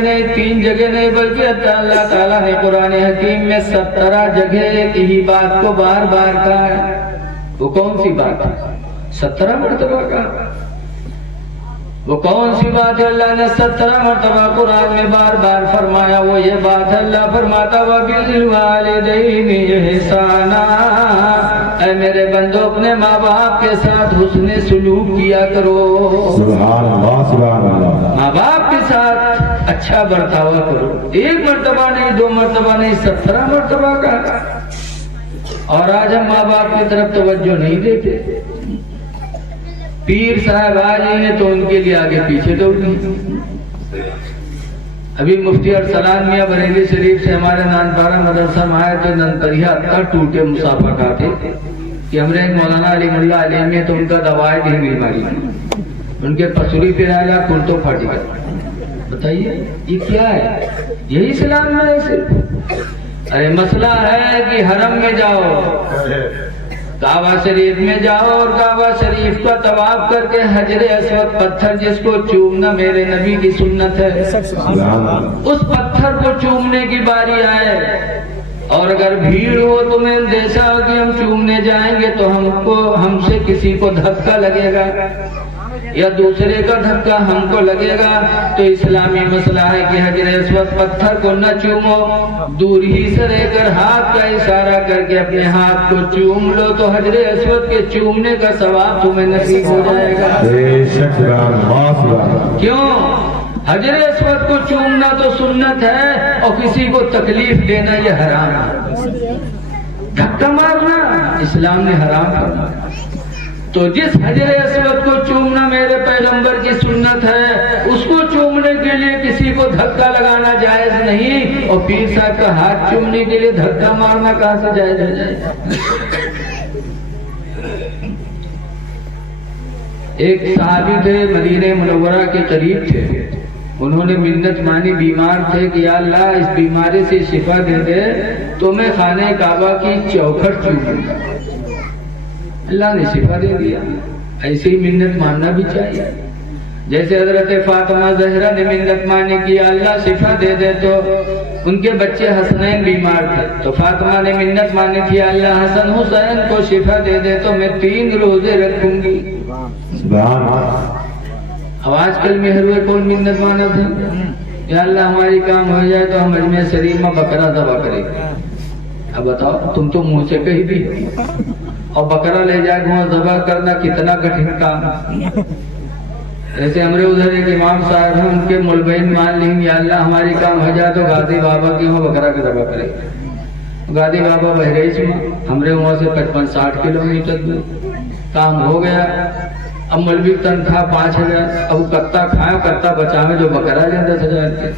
جگہ نہیں، 3 جگہ نہیں، بلکہ اللہ تعالیٰ نے قرآن حکیم میں 17 جگہ ایک ہی بات کو بار بار کہا ہے۔ وہ کون سی بات ہے؟ 17 مرتبہ کہا۔ وہ کون سی بات ہے اللہ نے 17 مرتبہ قرآن میں بار بار فرمایا؟ وہ یہ بات ہے، اللہ فرماتا وَبِالْوَالِدَيْنِ اِحْسَانًا، اے میرے بندو اپنے ماں باپ کے ساتھ حسن سلوک کیا کرو۔ سبحان اللہ سبحان اللہ۔ ماں باپ کے ساتھ اچھا برتاوا کرو۔ 1 مرتبہ نہیں، 2 مرتبہ نہیں، 17 مرتبہ کہا۔ اور آج ہم ماں باپ کی طرف توجہ نہیں دیتے۔ پیر صاحب آ جائیں گے تو ان کے لیے آگے پیچھے دوڑ گئی۔ ابھی مفتی ارسلان میاں بریلی شریف سے ہمارے نانپارہ مدرسہ میں آئے تو ننتریہ اتنا ٹوٹے مسافہ کھاتے کہ ہمارے مولانا علی ملا علی میں تو ان کا دوائی نہیں مل ماری، ان کے پسوری پہ آیا کل تو پھٹ گیا۔ بتائیے یہ کیا ہے؟ یہی اسلام میں صرف؟ ارے مسئلہ ہے کہ حرم میں جاؤ، کعبہ شریف میں جاؤ اور کعبہ شریف کا طواف کر کے حجر اسود پتھر جس کو چومنا میرے نبی کی سنت ہے، اس پتھر کو چومنے کی باری آئے اور اگر بھیڑ ہو تمہیں اندیشہ ہو کہ ہم چومنے جائیں گے تو ہم سے کسی کو دھکا لگے گا یا دوسرے کا دھکا ہم کو لگے گا، تو اسلامی مسئلہ ہے کہ حجر اسود پتھر کو نہ چومو، دور ہی سے رہ کر ہاتھ کا اشارہ کر کے اپنے ہاتھ کو چوم لو تو حجر اسود کے چومنے کا ثواب تمہیں نصیب ہو جائے گا۔ کیوں؟ حجر اسود کو چومنا تو سنت ہے اور کسی کو تکلیف دینا یہ حرام ہے۔ دھکا مارنا اسلام نے حرام فرمایا۔ تو جس حجر اسود کو چومنا میرے پیغمبر کی سنت ہے، اس کو چومنے کے لیے کسی کو دھکا لگانا جائز نہیں، اور پیر صاحب کا ہاتھ چومنے کے لیے دھکا مارنا کہاں سے جائز ہو جائے؟ ایک صحابی تھے، مدینہ منورہ کے قریب تھے، انہوں نے منت مانی، بیمار تھے کہ یا اللہ اس بیماری سے شفا دے دے تو میں خانہ کعبہ کی چوکھٹ چوموں گا۔ اللہ نے شفا دے دیا۔ ایسے ہی منت ماننا بھی چاہیے، جیسے حضرت فاطمہ زہرا نے منت مانی کہ اللہ شفا دے دے، تو ان کے بچے حسنین بیمار تھے تو فاطمہ نے منت مانی تھی اللہ حسن حسین کو شفا دے دے تو میں 3 روزے رکھوں گی۔ اب آج کل میں ہر کوئی کون منت مانا تھا؟ یا اللہ ہماری کام ہو جائے تو ہم اجمیر شریف میں بکرا ذبح کریں گے۔ اب بتاؤ، تم تو منہ سے کہیں بھی اور بکرا لے جائے وہاں ذبح کرنا کتنا کٹھن کام ہے۔ ایسے ہمارے ادھر ایک امام صاحب ہیں، ان کے ملبین مان لیں گے یا اللہ ہماری کام ہو جائے تو غازی بابا کی وہاں بکرا کا ذبح کریں گے۔ غازی بابا بہرائچ میں، ہمارے وہاں سے 55-60 کلومیٹر دور، کام ہو گیا۔ اب مولوی تنخواہ 5000، اب کتا کھائے کتا بچاوے جو بکرا لیں 10,000 کے۔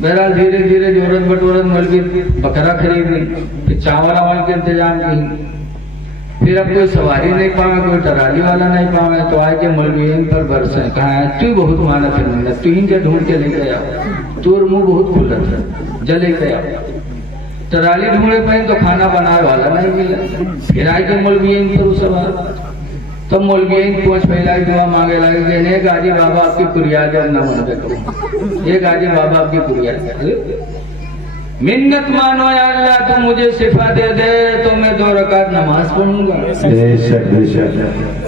بہرحال دھیرے دھیرے جورت بٹورت مولوی بکرا خرید لی، پھر چاول آول کے انتظام کی، پھر اب کوئی سواری نہیں پاوے، کوئی ٹرالی والا نہیں پاوے تو آئے کے مولویین پر برسے، کہا ہے تو بہت مانا پھر منت، تو ہی ڈھونڈ کے لے گیا، تور منہ بہت کھلا تھا، جلے گیا۔ ٹرالی ڈھونڈے پہ تو کھانا بنائے والا نہیں ملا، پھر آئے کے مولویین پر سوال، تب مولویین پوچھ پھیلائی دعا مانگے لگے کہ نہیں غازی بابا آپ کی فریاد نہ مانتے کرو، یہ غازی بابا آپ کی فریاد منت مانو یا اللہ تو مجھے شفا دے دے تو میں 2 رکعت نماز پڑھوں گا۔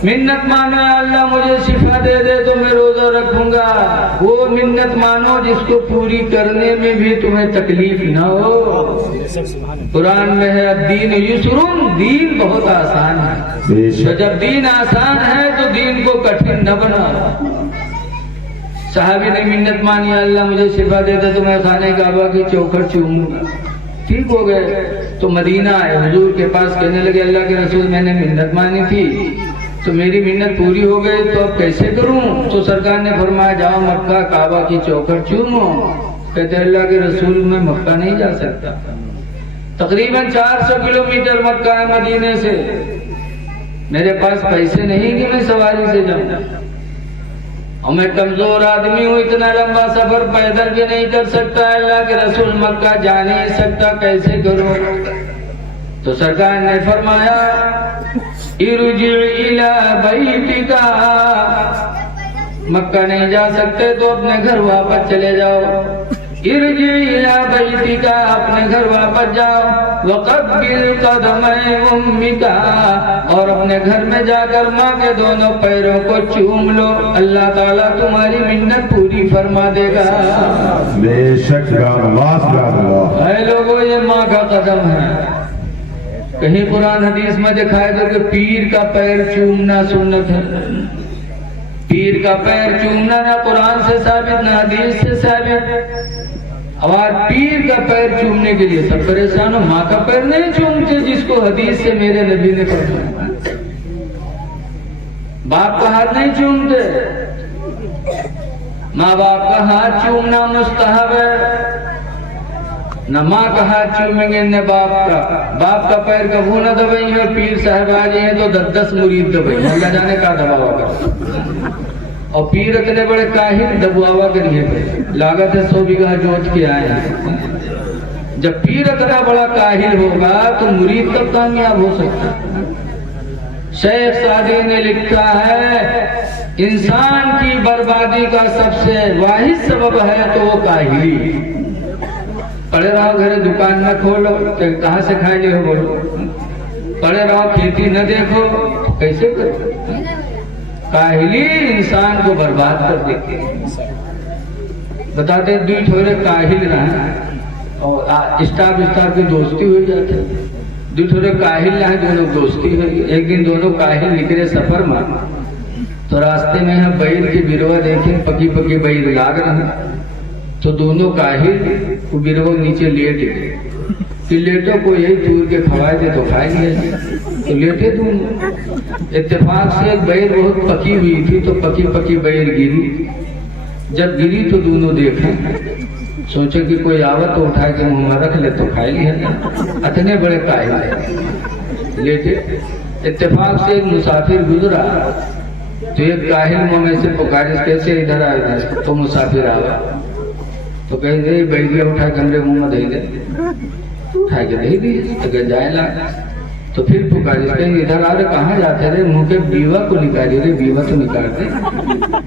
منت مانو یا اللہ مجھے شفا دے دے تو میں روزہ رکھوں گا۔ وہ منت مانو جس کو پوری کرنے میں بھی تمہیں تکلیف نہ ہو۔ قرآن میں ہے الدین یسرن، دین بہت آسان ہے، تو جب دین آسان ہے تو دین کو کٹھن نہ بنا۔ صحابی نے منت مانی اللہ مجھے شفا دے دے تو میں خانہ کعبہ کی چوکھٹ چوموں گا۔ ٹھیک ہو گئے تو مدینہ آئے، حضور کے پاس کہنے لگے اللہ کے رسول میں نے منت مانی تھی تو میری منت پوری ہو گئی تو اب کیسے کروں؟ تو سرکار نے فرمایا جاؤ مکہ کعبہ کی چوکھٹ چومو۔ کہتے اللہ کے رسول میں مکہ نہیں جا سکتا، تقریباً 400 کلومیٹر مکہ ہے مدینے سے، میرے پاس پیسے نہیں کہ میں سواری سے جاؤں، اور میں کمزور آدمی ہوں، اتنا لمبا سفر پیدل بھی نہیں کر سکتا، اللہ کے رسول مکہ جا نہیں سکتا، کیسے کروں؟ تو سرکار نے فرمایا ارجع الی بیتک، مکہ نہیں جا سکتے تو اپنے گھر واپس چلے جاؤ، ارجع الی بیتک، اپنے گھر واپس جاؤ، وقبل قدمي امک، اور اپنے گھر میں جا کر ماں کے دونوں پیروں کو چوم لو، اللہ تعالیٰ تمہاری منت پوری فرما دے گا۔ بے شک سبحان اللہ سبحان اللہ۔ اے لوگوں، یہ ماں کا قدم ہے۔ کہیں قرآن حدیث میں دکھائے گا کہ پیر کا پیر چومنا سنت ہے؟ پیر کا پیر چومنا نہ قرآن سے ثابت نہ حدیث سے ثابت۔ اور پیر کا پیر چومنے کے لیے سب پریشان ہو، ماں کا پیر نہیں چومتے جس کو حدیث سے میرے نبی نے کہا۔ باپ کا ہاتھ نہیں چومتے، ماں باپ کا ہاتھ چومنا مستحب ہے، نہ ماں کا ہاتھ چومیں گے نہ باپ کا۔ باپ کا پیر کبھی نہ دبائیں گے، پیر صاحب آ جائیں تو 10 مرید دبائیں گے، اللہ جانے کا دباوا کر۔ اور پیر اتنے بڑے کاہل دباوا کریے تھے، لاگت ہے 100 بیگھہ جوت کے آئے ہیں۔ جب پیر اتنا بڑا کاہل ہوگا تو مرید کب کامیاب ہو سکتا؟ شیخ سعدی نے لکھا ہے انسان کی بربادی کا سب سے واحد سبب ہے تو وہ کاہلی۔ پڑے رہو گھر دکان نہ کھولو تو کہاں سے کھائیں گے ہو بولو، پڑے رہو کھیتی نہ دیکھو کیسے کرو؟ کاہلی انسان کو برباد کر دیتی ہے۔ بتاتے دو تھوڑے کاہل رہے اور اسٹاف کی دوستی ہو جاتی ہے، دو تھوڑے کاہل رہے دونوں دوستی ہوئی۔ ایک دن دونوں کاہل نکلے سفر میں تو راستے میں ہم بیر کی بروا دیکھیں، پکی پکی بیر لاگ رہے، تو دونوں کاہل وہ بروا نیچے لیٹ گئے کہ لیٹوں کو یہی دور کے کھوائے تھے تو کھائیں گے، تو لیٹے دونوں۔ اتفاق سے ایک بیر بہت پکی ہوئی تھی تو پکی پکی بیر گری، جب گری تو دونوں دیکھیں، سوچے کہ کوئی آوت تو اٹھائے کہ منہ میں رکھ لے تو کھائے لیا، اتنے بڑے کاہل ہیں لیٹے۔ اتفاق سے ایک مسافر گزرا تو ایک کاہل میں سے پکارے کیسے ادھر آئے تھے، تو مسافر آیا تو کہیں گے بیٹھیا اٹھا کے ہمارے منہ میں دے دے، اٹھا کے دے دی اگر جائے لا تو پھر پکارے کہیں ادھر آ رہے کہاں جاتے رہے، منہ کے بیوہ کو نکالی رہے، بیوہ تو نکالتے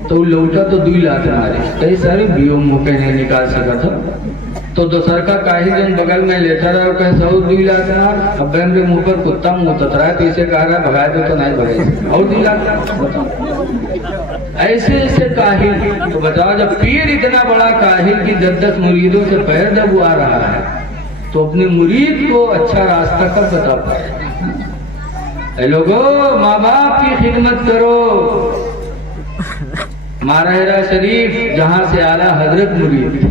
تو لوٹا تو 2 لات مارے، کئی سارے بیوہ منہ کے نہیں نکال سکا تھا، تو دوسر کا کاہل جن بغل میں لیٹا رہا اور کہیں سو 2 لات مار، اب میرے منہ پر کتا منہ تترا ہے تو اسے کہا رہا بھگا دو تو نہیں بھگائی اور 2 لات۔ ایسے ایسے کاہل تو بتاؤ، جب پیر اتنا بڑا کاہل کی 10 مریدوں سے پیر دبوا رہا ہے تو اپنے مرید کو اچھا راستہ کب بتا پائے؟ اے لوگوں، ماں باپ کی خدمت کرو۔ ماہرہ شریف جہاں سے اعلیٰ حضرت مرید تھے،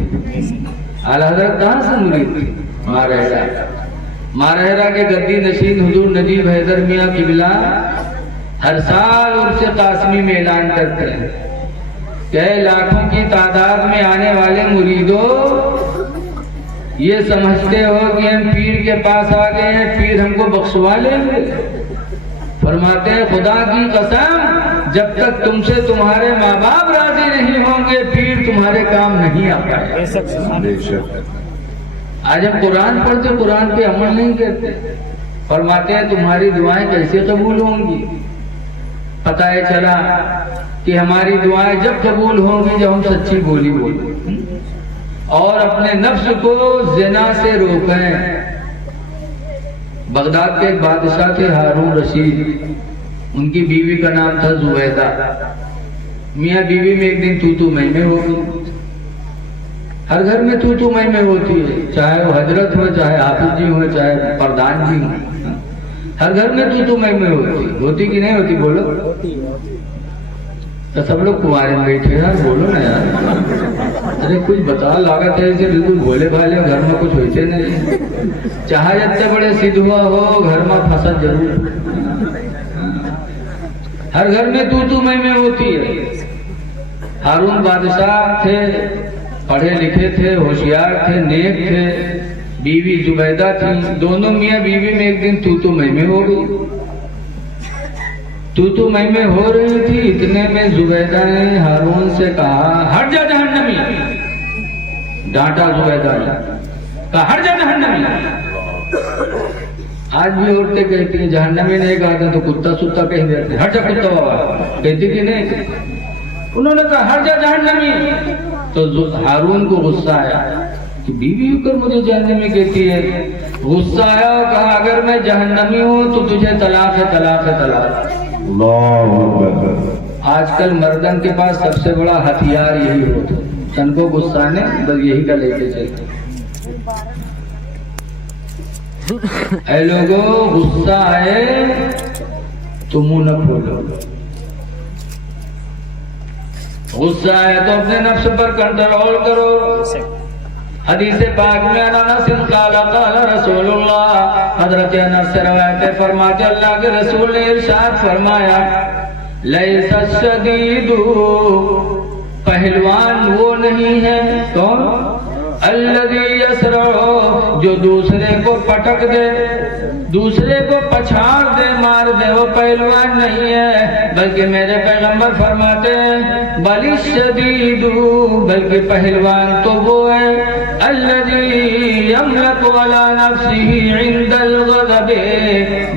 اعلیٰ حضرت کہاں سے مرید تھے؟ ماہرہ کے گدی نشین حضور نجیب حیدر میاں قبلہ ہر سال عرس قاسمی میں اعلان کرتے ہیں کہ لاکھوں کی تعداد میں آنے والے مریدوں، یہ سمجھتے ہو کہ ہم پیر کے پاس آ گئے ہیں، پیر ہم کو بخشوا لیں گے؟ فرماتے ہیں خدا کی قسم جب تک تم سے تمہارے ماں باپ راضی نہیں ہوں گے پیر تمہارے کام نہیں آ پائے۔ آج ہم قرآن پڑھتے قرآن پہ عمل نہیں کرتے، فرماتے ہیں تمہاری دعائیں کیسے قبول ہوں گی؟ پتہ ہے چلا کہ ہماری دعائیں جب قبول ہوں گی جب ہم سچی بولی بولیں اور اپنے نفس کو زنا سے روکیں۔ بغداد کے ایک بادشاہ تھے ہارون رشید، ان کی بیوی کا نام تھا زبیدہ۔ میاں بیوی میں ایک دن تو میں ہو گئی۔ ہر گھر میں تو میں ہوتی ہے، چاہے وہ حضرت ہو، چاہے حافظ جی ہو، چاہے پردھان جی ہو، ہر گھر میں تو میں ہوتی کہ نہیں ہوتی؟ بولو تو سب لوگ کنوارے میں بیٹھے یار، بولو نا یار، ارے کچھ بتا، لاگت ہے اسے بالکل بھولے بھالے گھر میں کچھ ہوتے نہیں، چاہے جتنے بڑے سدھ ہوا ہو گھر میں فصل ضرور، ہر گھر میں تو میں ہوتی ہے۔ ہارون بادشاہ تھے، پڑھے لکھے تھے، ہوشیار تھے، نیک تھے، بیوی زبیدہ تھی، دونوں میاں بیوی میں ایک دن تو میں ہو گئی۔ تو میں ہو رہی تھی، اتنے میں زبیدہ نے ہارون سے کہا ہٹ جا جہنمی، ڈانٹا زبیدہ نے کہا ہٹ جا جہنمی۔ آج بھی عورتیں کہتی ہیں جہنمی نہیں کہا تھا تو کتا ستا کہیں دیتے، ہٹ جا کتا بابا، کہتی کہ نہیں؟ انہوں نے کہا ہر جا جہنمی. تو ہارون کو غصہ آیا کہ بیوی ہو کر مجھے جہنمی کہتی ہے. غصہ آیا اور کہا اگر میں جہنمی ہوں تو تجھے طلاق ہے طلاق ہے طلاق. اللہ اکبر. آج کل مردن کے پاس سب سے بڑا ہتھیار یہی ہوتا ہے. تن کو غصہ آنے بس یہی کا لے کے چلتے. اے لوگوں غصہ آئے تو منہ نہ کھولو. غصہ آئے تو اپنے نفس پر کنٹرول کرو. حدیث پاک میں انس قال قال رسول اللہ، حضرت انس سے روایت ہے، فرماتے اللہ کے رسول نے ارشاد فرمایا لیس الشدید، پہلوان وہ نہیں ہے کون؟ الذی یسرع، جو دوسرے کو پٹک دے، دوسرے کو پچھاڑ دے، مار دے، وہ پہلوان نہیں ہے. بلکہ میرے پیغمبر فرماتے ہیں بل الشدید، بلکہ پہلوان تو وہ ہے الذی یملک علی نفسہ عند الغضب،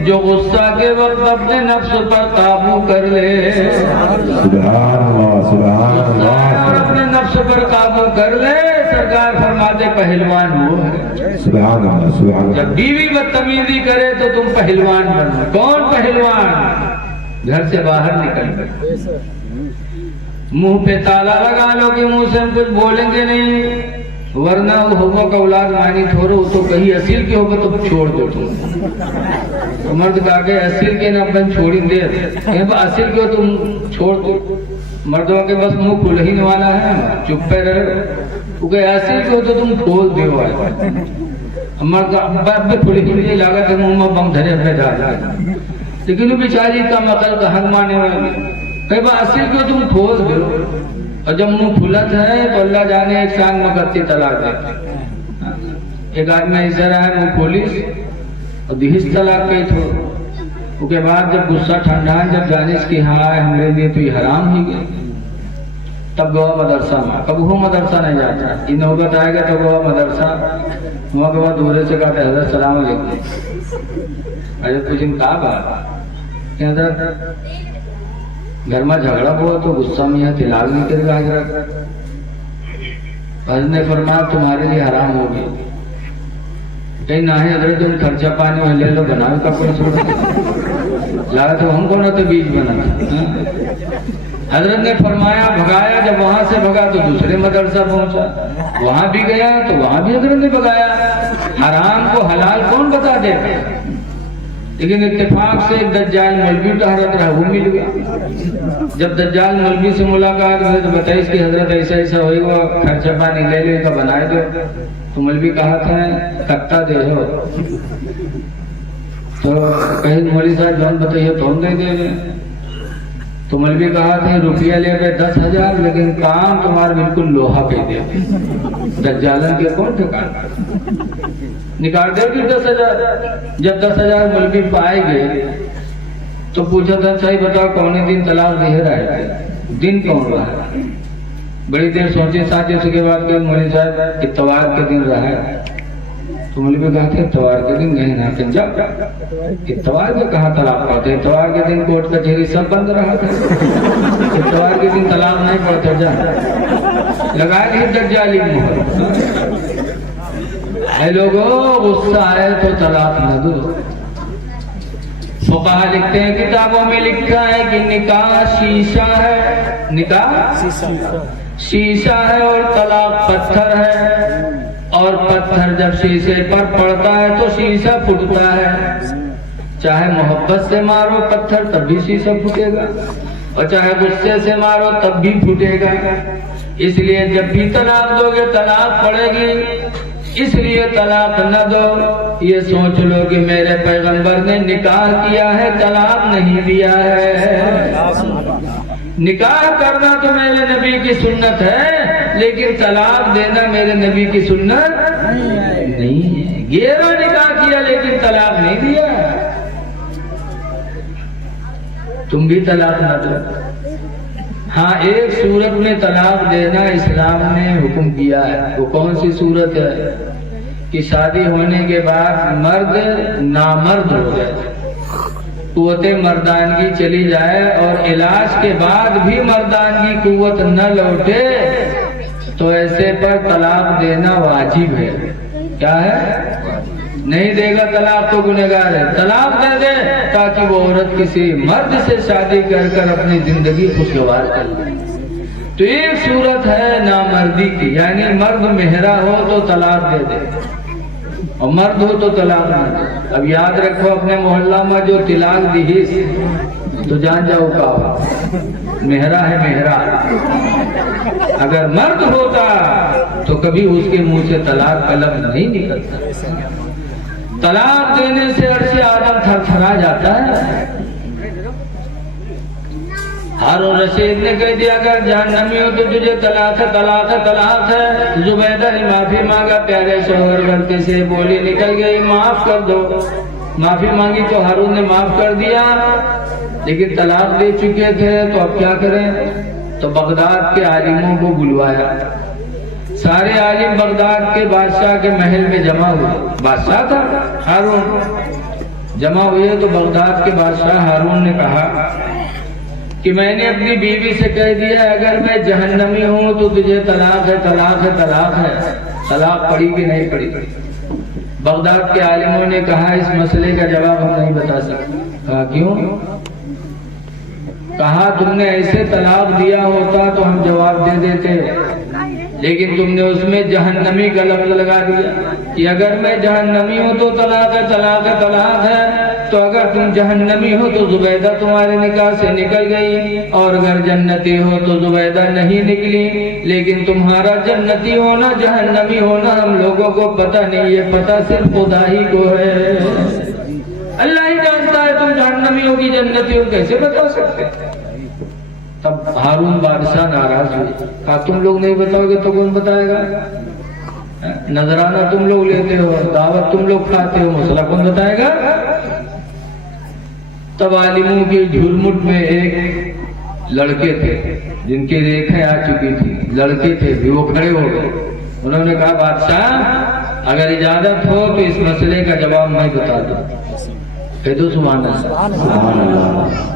جو غصہ کے وقت اپنے نفس پر قابو کر لے. سبحان اللہ سبحان اللہ. اور اپنے نفس پر قابو کر لے. سرکار فرماتے پہلوان وہ ہے. سبحان اللہ سبحان اللہ. جب بیوی بدتمیزی کرے تو تم پہلوان بنو. کون پہلوان؟ گھر سے باہر نکل کر منہ پہ تالا لگا لو کہ منہ سے ہم کچھ بولیں گے نہیں، ورنہ وہ ہوگا کا اولاد مانی تھوڑو تو کہیں اصیل کے ہوگا تو چھوڑ دو. تم مرد کہا کہ اصیل کے نہ بن چھوڑی دے، اصیل کے ہو تم چھوڑ دو. مردوں کے بس منہ کھلنے والا ہے، چپ پہ رہے. اصیل کے ہو تو تم کھول دیو. مرد اب کھلی کھلی لاگت ہے منہ میں بم دھرے اپنے ڈالا، لیکن وہ بیچاری کا مقل کا حق مانے ہوئے کئی بار اصل کو تم کھول دو. اور جب منہ کھلت ہے تو اللہ جانے ایک سانگ میں کرتی طلاق دیتے. ایک آدمی اس طرح ہے منہ کھولیس اور دہیس طلاق کئی تھو. اس کے بعد جب غصہ ٹھنڈا جب جانس کی ہاں ہمارے لیے تو یہ حرام ہی گئے، تب گوا مدرسہ میں. کب وہ مدرسہ نہیں جاتا، یہ نوبت آئے گا تو گوا مدرسہ. وہاں کے بعد دورے سے کہتے حضرت السلام علیکم. حضرت پوچھیں کہا بات کہ حضرت گھر میں جھگڑا ہوا تو غصہ میں یہاں تلاق نہیں کرے گا. حضرت حضرت نے فرمایا تمہارے لیے حرام ہوگی. کہیں نہ ہے حضرت تم خرچہ پانی میں لے لو، بناؤ کپڑے چھوڑو لا تو ہم کو نہ تو بیج بنا. حضرت نے فرمایا بھگایا. جب وہاں سے بھگا تو دوسرے مدرسہ پہنچا، وہاں بھی گیا تو وہاں بھی حضرت نے بھگایا. حرام کو حلال کون بتا دے؟ لیکن اتفاق سے ایک دجال مولوی کا حضرت رہا وہ مل گیا. جب دجال مولوی سے ملاقات ہوئی تو بتائیس کہ حضرت ایسا ایسا ہوئے گا، خرچہ پانی لے لے کا بنائے دو. تو مولوی کہا تھا کٹا دے ہو. تو کہیں مولوی صاحب جان بتائیے تو ہم دے دے گے. تو مولوی کہا تھا روپیہ لے گئے 10,000 لیکن کام تمہارا بالکل لوہا پہ دے. دجالن کے کون ٹھکانا نکال دے گی 10,000. جب 10,000 مولوی پائے گئے تو پوچھا تھا صحیح بتاؤ کون دن طلاق دے رہا ہے، دن کون رہا ہے؟ بڑی دیر سوچے ساتھ. اس کے بعد مولوی صاحب اتوار کے دن رہا ہے. تو مولوی کہا تھا اتوار کے دن نہیں نہ جب اتوار میں کہاں طلاق پڑتے؟ اتوار کے دن کوٹ کچہری سب بند رہا تھا. اتوار کے دن طلاق نہیں پڑتا. جا لگا لی دجالی مہر. اے لوگوں غصہ آئے تو طلاق نہ دو. فقہا لکھتے ہیں کتابوں میں لکھا ہے کہ نکاح شیشہ ہے. نکاح شیشہ ہے اور طلاق پتھر ہے. اور پتھر جب شیشے پر پڑتا ہے تو شیشہ پھٹتا ہے. چاہے محبت سے مارو پتھر تب بھی شیشہ پھٹے گا، اور چاہے غصے سے مارو تب بھی پھٹے گا. اس لیے جب بھی طلاق دو گے طلاق پڑے گی. اس لیے طلاق نہ دو. یہ سوچ لو کہ میرے پیغمبر نے نکاح کیا ہے، طلاق نہیں دیا ہے. نکاح کرنا تو میرے نبی کی سنت ہے، لیکن طلاق دینا میرے نبی کی سنت نہیں ہے. گیرا نکاح کیا لیکن طلاق نہیں دیا. تم بھی طلاق نہ دو. ہاں ایک صورت میں طلاق دینا اسلام نے حکم کیا ہے. وہ کون سی صورت ہے؟ کہ شادی ہونے کے بعد مرد نامرد ہو جائے. قوت مردانگی چلی جائے اور علاج کے بعد بھی مردانگی قوت نہ لوٹے تو ایسے پر طلاق دینا واجب ہے. کیا ہے؟ نہیں دے گا طلاق تو گنہگار ہے. طلاق دے دے تاکہ وہ عورت کسی مرد سے شادی کر کر اپنی زندگی خوشگوار کر لے. تو ایک صورت ہے نامردی کی، یعنی مرد مہرا ہو تو طلاق دے دے اور مرد ہو تو طلاق نہ دے. اب یاد رکھو اپنے محلہ میں جو طلاق دی تو جان جاؤ کہا مہرا ہے مہرا. اگر مرد ہوتا تو کبھی اس کے منہ سے طلاق کا لفظ نہیں نکلتا. طلاق دینے سے عرش آدم تھر تھرا جاتا ہے. ہارون رشید نے کہہ دیا اگر جہنمی ہو تو تجھے طلاق ہے طلاق ہے طلاق ہے. زبیدہ نے معافی مانگا، پیارے شوہر غلطی سے بولی نکل گئی، معاف کر دو. معافی مانگی تو ہارون نے معاف کر دیا، لیکن طلاق دے چکے تھے تو اب کیا کریں؟ تو بغداد کے عالموں کو بلوایا. سارے عالم بغداد کے بادشاہ کے محل میں جمع ہوئے. بادشاہ تھا ہارون. جمع ہوئے تو بغداد کے بادشاہ ہارون نے کہا کہ میں نے اپنی بیوی سے کہہ دیا اگر میں جہنمی ہوں تو تجھے طلاق ہے طلاق ہے طلاق ہے. طلاق پڑی کہ نہیں پڑی؟ بغداد کے عالموں نے کہا اس مسئلے کا جواب ہم نہیں بتا سکتے. کہا کیوں؟ کہا تم نے ایسے طلاق دیا ہوتا تو ہم جواب دے دیتے، لیکن تم نے اس میں جہنمی کا لفظ لگا دیا کہ اگر میں جہنمی ہوں تو طلاق ہے طلاق ہے طلاق ہے. تو اگر تم جہنمی ہو تو زبیدہ تمہارے نکاح سے نکل گئی، اور اگر جنتی ہو تو زبیدہ نہیں نکلی. لیکن تمہارا جنتی ہونا جہنمی ہونا ہم لوگوں کو پتہ نہیں، یہ پتہ صرف خدا ہی کو ہے. اللہ ہی جانتا ہے تم جہنمی ہو کہ جنتی ہو، کیسے بتا سکتے؟ تب ہارون بادشاہ ناراض ہوئے، کہا تم لوگ نہیں بتاؤ گے تو کون بتائے گا؟ نذرانہ تم لوگ لیتے ہو، دعوت تم لوگ کھاتے ہو، مسئلہ کون بتائے گا؟ تب عالموں کی جھرمٹ میں ایک لڑکے تھے جن کی ریکھیں آ چکی تھی، لڑکے تھے بھی، وہ کھڑے ہو گئے. انہوں نے کہا بادشاہ اگر اجازت ہو تو اس مسئلے کا جواب میں بتا دوں. کہہ دو سبحان اللہ.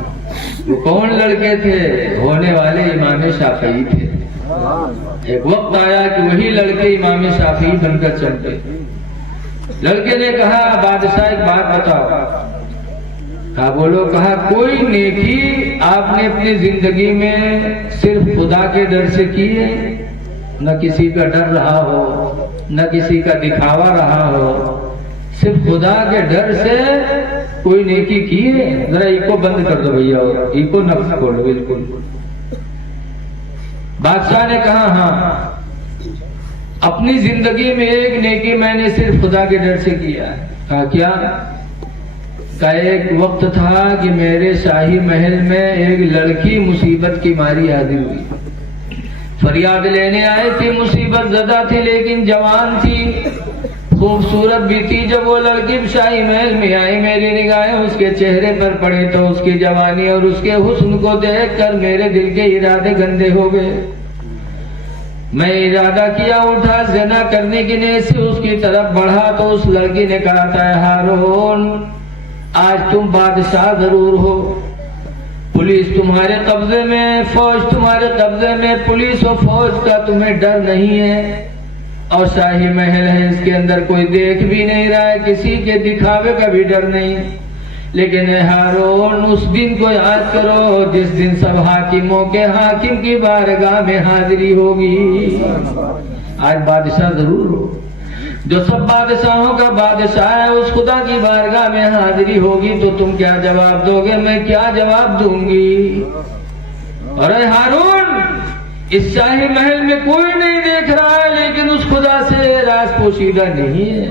وہ کون لڑکے تھے؟ ہونے والے امام شافعی تھے. ایک وقت آیا کہ وہی لڑکے امام شافعی بن کر چمکے. لڑکے نے کہا بادشاہ ایک بات بتاؤ. کہا بولو. کہا کوئی نیکی آپ نے اپنی زندگی میں صرف خدا کے ڈر سے کی ہے؟ نہ کسی کا ڈر رہا ہو، نہ کسی کا دکھاوا رہا ہو، صرف خدا کے ڈر سے کوئی نیکی کی ہے؟ ذرا ایکو بند کر دو بھیا، اور ایکو نہ کھولو بالکل. بادشاہ نے کہا ہاں اپنی زندگی میں ایک نیکی میں نے صرف خدا کے ڈر سے کیا ہے. کہا کیا؟ کا ایک وقت تھا کہ میرے شاہی محل میں ایک لڑکی مصیبت کی ماری حاضر ہوئی. فریاد لینے آئے تھی، مصیبت زدہ تھی لیکن جوان تھی، خوبصورت بھی تھی. جب وہ لڑکی شاہی محل میں آئی میری نگاہیں اس کے چہرے پر پڑی تو اس کی جوانی اور اس کے حسن کو دیکھ کر میرے دل کے ارادے گندے ہو گئے. میں ارادہ کیا، اٹھا، زنا کرنے کی نیت سے اس کی طرف بڑھا تو اس لڑکی نے کہا تھا ہارون آج تم بادشاہ ضرور ہو، پولیس تمہارے قبضے میں، فوج تمہارے قبضے میں، پولیس و فوج کا تمہیں ڈر نہیں ہے، اور شاہی محل ہے اس کے اندر کوئی دیکھ بھی نہیں رہا ہے، کسی کے دکھاوے کا بھی ڈر نہیں. لیکن اے ہارون اس دن کو یاد کرو جس دن سب حاکموں کے حاکم کی بارگاہ میں حاضری ہوگی. آج بادشاہ ضرور ہو، جو سب بادشاہوں کا بادشاہ ہے، اس خدا کی بارگاہ میں حاضری ہوگی تو تم کیا جواب دو گے؟ میں کیا جواب دوں گی؟ اور اے ہارون اس شاہی محل میں کوئی نہیں دیکھ رہا ہے لیکن اس خدا سے راز پوشیدہ نہیں ہے.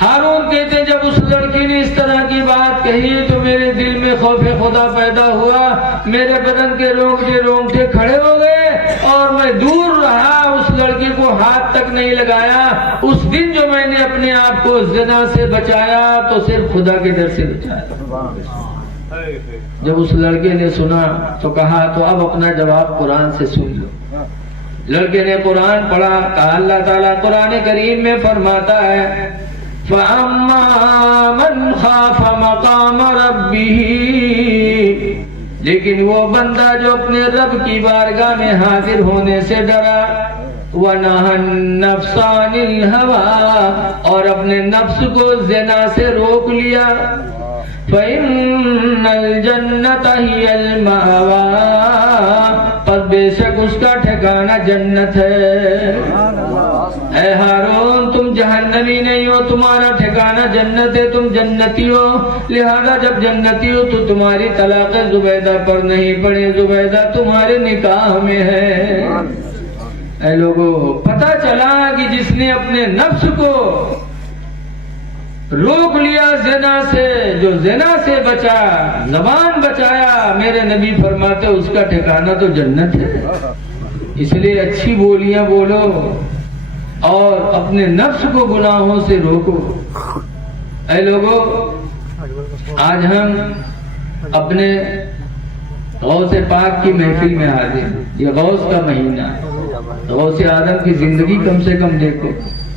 ہارون کہتے جب اس لڑکی نے اس طرح کی بات کہی تو میرے دل میں خوف خدا پیدا ہوا، میرے بدن کے رونگٹے کھڑے ہو گئے اور میں دور رہا، اس لڑکی کو ہاتھ تک نہیں لگایا. اس دن جو میں نے اپنے آپ کو زنا سے بچایا تو صرف خدا کے ڈر سے بچایا. جب اس لڑکے نے سنا تو کہا تو اب اپنا جواب قرآن سے سن لو. لڑکے نے قرآن پڑھا. کہا اللہ تعالیٰ قرآن کریم میں فرماتا ہے فَأَمَّا مَنْ خَافَ مَقَامَ رَبِّهِ، لیکن وہ بندہ جو اپنے رب کی بارگاہ میں حاضر ہونے سے ڈرا، وَنَهَى النَّفْسَ عَنِ الْهَوَىٰ، اور اپنے نفس کو زنا سے روک لیا، فَإِنَّ الْجَنَّةَ هِيَ الْمَأْوَىٰ، پر بے شک اس کا ٹھکانہ جنت ہے۔ اے ہارون، تم جہنمی نہیں ہو، تمہارا ٹھکانہ جنت ہے، تم جنتی ہو، لہذا جب جنتی ہو تو تمہاری طلاق زبیدہ پر نہیں پڑی، زبیدہ تمہارے نکاح میں ہے۔ اے لوگوں، پتہ چلا کہ جس نے اپنے نفس کو روک لیا زنا سے، جو زنا سے بچا، زبان بچایا، میرے نبی فرماتے اس کا ٹھکانہ تو جنت ہے۔ اس لیے اچھی بولیاں بولو اور اپنے نفس کو گناہوں سے روکو۔ اے لوگوں، آج ہم اپنے غوث پاک کی محفل میں حاضر ہیں۔ یہ غوث کا مہینہ، غوث آدم کی زندگی کم سے کم دیکھو،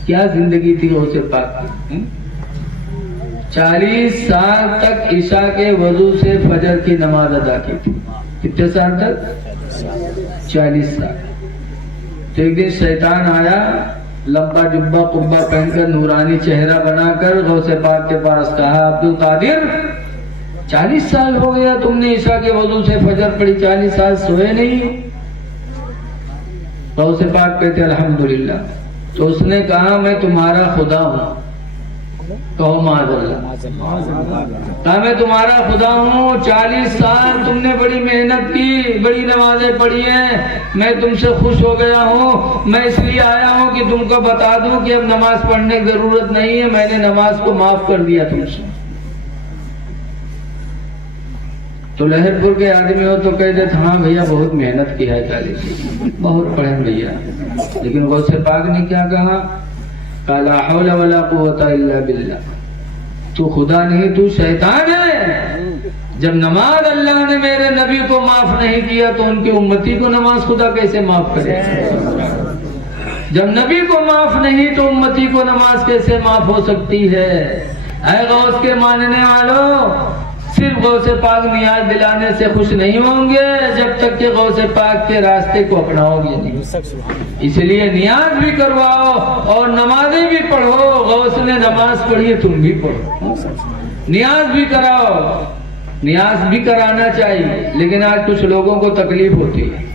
کیا زندگی تھی غوث پاک کی۔ 40 سال تک عشاء کے وضو سے فجر کی نماز ادا کی تھی۔ کتنے سال تک؟ 40 سال۔ تو ایک دن شیطان آیا، لمبا جبہ قبہ پہن کر، نورانی چہرہ بنا کر غوث پاک کے پاس کہا، عبد القادر 40 سال ہو گیا تم نے عشاء کے وضو سے فجر پڑھی، 40 سال سوئے نہیں؟ غوث پاک کہتے الحمدللہ۔ تو اس نے کہا میں تمہارا خدا ہوں۔ کہو معاذ اللہ۔ کہا میں تمہارا خدا ہوں، 40 سال تم نے بڑی محنت کی، بڑی نمازیں پڑھی ہیں، میں تم سے خوش ہو گیا ہوں، میں اس لیے آیا ہوں کہ تم کو بتا دوں کہ اب نماز پڑھنے کی ضرورت نہیں ہے، میں نے نماز کو معاف کر دیا تم سے۔ تو لہر پور کے آدمی ہو تو کہتے تھے ہاں بھیا بہت محنت کی ہے، 40 بہت پڑھے بھیا، لیکن غوث پاک نے کیا کہا؟ قال لا حول ولا قوت الا باللہ، تو خدا نہیں تو شیطان ہے۔ جب نماز اللہ نے میرے نبی کو معاف نہیں کیا تو ان کی امتی کو نماز خدا کیسے معاف کرے؟ جب نبی کو معاف نہیں تو امتی کو نماز کیسے معاف ہو سکتی ہے؟ اے غوث کے ماننے والوں، صرف غوث پاک نیاز دلانے سے خوش نہیں ہوں گے جب تک کہ غوث پاک کے راستے کو اپناؤ گے نہیں۔ اس لیے نیاز بھی کرواؤ اور نمازیں بھی پڑھو۔ غوث نے نماز پڑھی ہے، تم بھی پڑھو، نیاز بھی کراؤ۔ نیاز بھی کرانا چاہیے، لیکن آج کچھ لوگوں کو تکلیف ہوتی ہے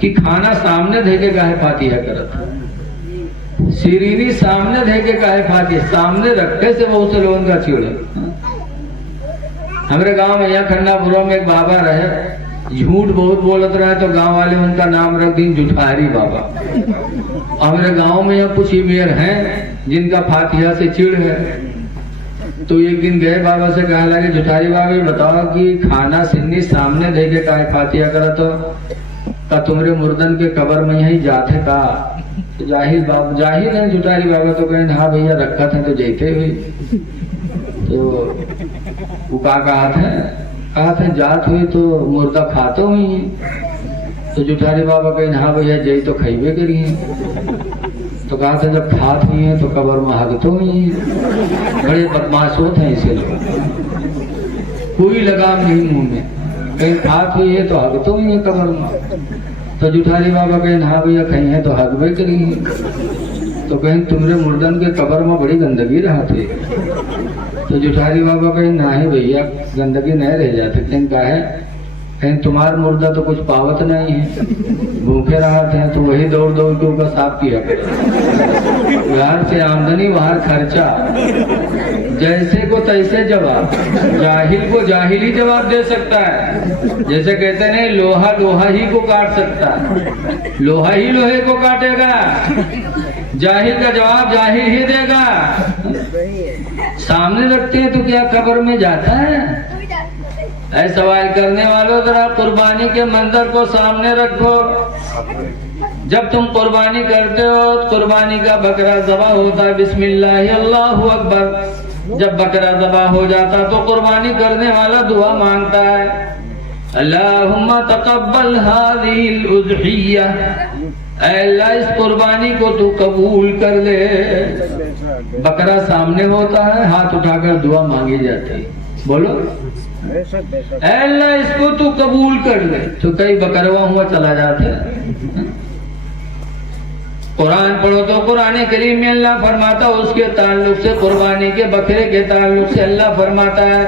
کہ کھانا سامنے دے کے کاہے فاتحہ کرتا، شیرینی سامنے دے کے کاہے فاتحہ، سامنے رکھتے سے بہت سے لوگوں کا چیڑا۔ ہمارے گاؤں میں یہاں کھنڈا پورا میں ایک بابا رہے، جھوٹ بہت بولت رہا تو گاؤں والے ان کا نام رکھ دیں جھٹھاری بابا۔ ہمارے گاؤں میں یہاں کچھ امیر ہیں جن کا فاتحہ سے چڑ ہے، تو ایک دن گئے بابا سے کہا لگے جھٹھاری بابا بتاؤ کہ کھانا سنی سامنے دے کے کاہے فاتحہ کرا، تو کا تمہارے مردن کے قبر میں یہی جاتے کا جاہل بابا، جاہل ہے جھٹھاری بابا، تو کہیں ہاں بھیا رکھا تھا تو جیتے ہوئی، تو وہ کہا تھا جات ہوئی تو مردہ کھاتے ہوئی، تو جھٹھاری بابا کہیں ہاں بھیا جی تو کھائیبے کری ہیں، تو کہا تھا جب کھات ہوئی ہیں تو قبر میں ہگتے ہوئی ہیں۔ بڑے بدماش ہوتے ہیں اسے لوگ، کوئی لگام نہیں منہ میں، کہیں کھات ہوئی ہے تو ہگتے ہوئی ہیں قبر میں، تو جھٹھاری بابا کہیں ہاں بھیا کہیں ہیں تو ہگبے کری ہیں، تو کہیں تمہارے مردن کے قبر میں بڑی گندگی رہا تھی، تو جھٹھاری بابا کہیں نہیں بھیا گندگی نہیں رہ جاتے، کہیں تمہارا مردہ تو کچھ پاوت نہیں ہے، بھوکے رہا تھے تو وہی دوڑ دوڑ کے اوپر صاف کیا کرے، یہاں سے آمدنی وہاں خرچہ، جیسے کو تیسے جواب، جاہل کو جاہل ہی جواب دے سکتا ہے، جیسے کہتے ہیں لوہا لوہا ہی کو کاٹ سکتا ہے، لوہا ہی لوہے کو کاٹے گا، جاہل کا جواب جاہل ہی دے گا۔ سامنے رکھتے ہیں تو کیا قبر میں جاتا ہے؟ اے سوال کرنے والوں ذرا قربانی کے منظر کو سامنے رکھو۔ جب تم قربانی کرتے ہو، قربانی کا بکرا ذبح ہوتا ہے، بسم اللہ اللہ اکبر، جب بکرا ذبح ہو جاتا تو قربانی کرنے والا دعا مانگتا ہے، اللہم تقبل هذه الاضحیہ، اے اللہ اس قربانی کو تو قبول کر لے. بکرا سامنے ہوتا ہے, ہاتھ اٹھا کر دعا مانگی جاتی ہے. بولو اے اللہ اس کو تو قبول کر لے, تو کئی بکروا ہوا چلا جاتا ہے. قرآن پڑھو تو قرآن کریم میں اللہ فرماتا ہے اس کے تعلق سے, قربانی کے بکرے کے تعلق سے اللہ فرماتا ہے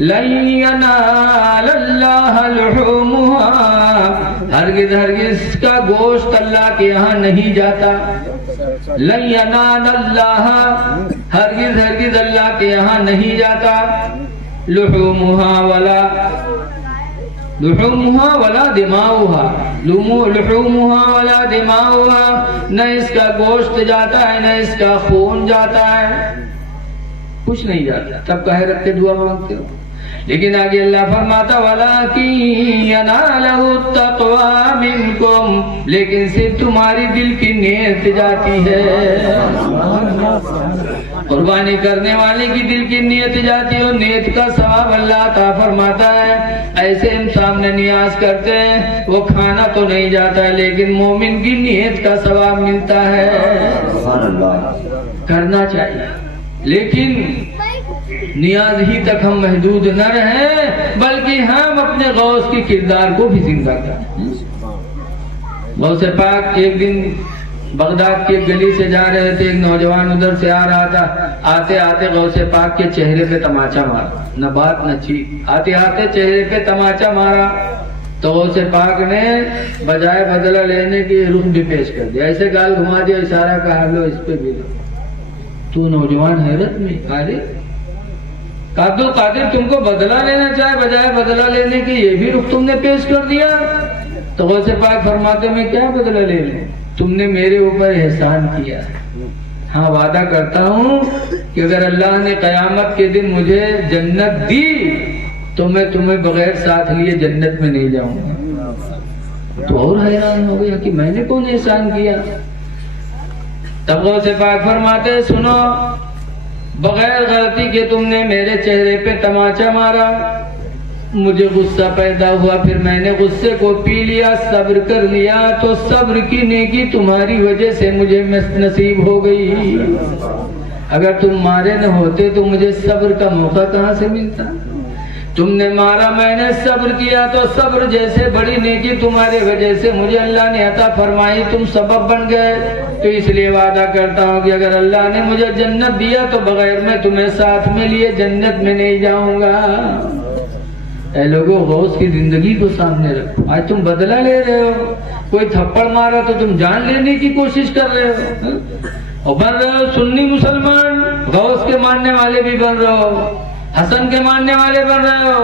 لَن يَنَالَ اللَّهَ لُحُومُهَا, ہرگز ہرگز کا گوشت اللہ کے یہاں نہیں جاتا. لَن يَنَالَ اللَّهَ, ہرگز ہرگز اللہ کے یہاں نہیں جاتا. لُحُومُهَا وَلَا دِمَاؤُهَا, لُحُومُهَا وَلَا دِمَاؤُهَا, نہ اس کا گوشت جاتا ہے نہ اس کا خون جاتا ہے, کچھ نہیں جاتا. تب کہے رکھ کے دعا مانگتے ہو. لیکن آگے اللہ فرماتا وَلَٰكِن يَنَالَهُ التَّقْوَىٰ مِنكُمْ, لیکن صرف تمہاری دل کی نیت جاتی ہے. قربانی کرنے والے کی دل کی نیت جاتی ہے, اور نیت کا ثواب اللہ عطا فرماتا ہے. ایسے ہم سامنے نیاز کرتے ہیں, وہ کھانا تو نہیں جاتا ہے لیکن مومن کی نیت کا ثواب ملتا ہے. کرنا چاہیے, لیکن نیاز ہی تک ہم محدود نہ رہیں, بلکہ ہم اپنے غوث کی کردار کو بھی زندہ کریں. غوث پاک ایک دن بغداد کی ایک گلی سے جا رہے تھے, ایک نوجوان ادھر سے آ رہا تھا. آتے آتے غوث پاک کے چہرے پہ تماچا مارا, نہ بات نہ چیت, آتے آتے چہرے پہ تماچا مارا. تو غوث پاک نے بجائے بدلہ لینے کی رخ بھی پیش کر دیا, ایسے گال گھما دیا, اشارہ کہا لو اس پہ بھی لو. تو نوجوان حیرت میں, عبد القادر تم کو بدلہ لینا چاہے, بجائے بدلہ لینے کی یہ بھی رخ تم نے پیش کر دیا. تو غوث پاک فرماتے میں کیا بدلہ لے لوں, تم نے میرے اوپر احسان کیا. ہاں وعدہ کرتا ہوں کہ اگر اللہ نے قیامت کے دن مجھے جنت دی تو میں تمہیں بغیر ساتھ لیے جنت میں نہیں جاؤں گا. تو اور حیران ہو گیا کہ میں نے کون احسان کیا. تب غوث پاک فرماتے سنو, بغیر غلطی کے تم نے میرے چہرے پہ تماچا مارا, مجھے غصہ پیدا ہوا, پھر میں نے غصے کو پی لیا, صبر کر لیا, تو صبر کی نیکی تمہاری وجہ سے مجھے نصیب ہو گئی. اگر تم مارے نہ ہوتے تو مجھے صبر کا موقع کہاں سے ملتا. تم نے مارا, میں نے صبر کیا, تو صبر جیسے بڑی نیکی تمہاری وجہ سے مجھے اللہ نے عطا فرمائی, تم سبب بن گئے. تو اس لیے وعدہ کرتا ہوں کہ اگر اللہ نے مجھے جنت دیا تو بغیر میں تمہیں ساتھ میں لیے جنت میں نہیں جاؤں گا. اے لوگوں, غوث کی زندگی کو سامنے رکھو. آج تم بدلہ لے رہے ہو, کوئی تھپڑ مارا تو تم جان لینے کی کوشش کر رہے ہو, اور بن رہے ہو سنی مسلمان, غوث کے ماننے والے بھی بن رہے ہو, حسن کے ماننے والے بن رہے ہو.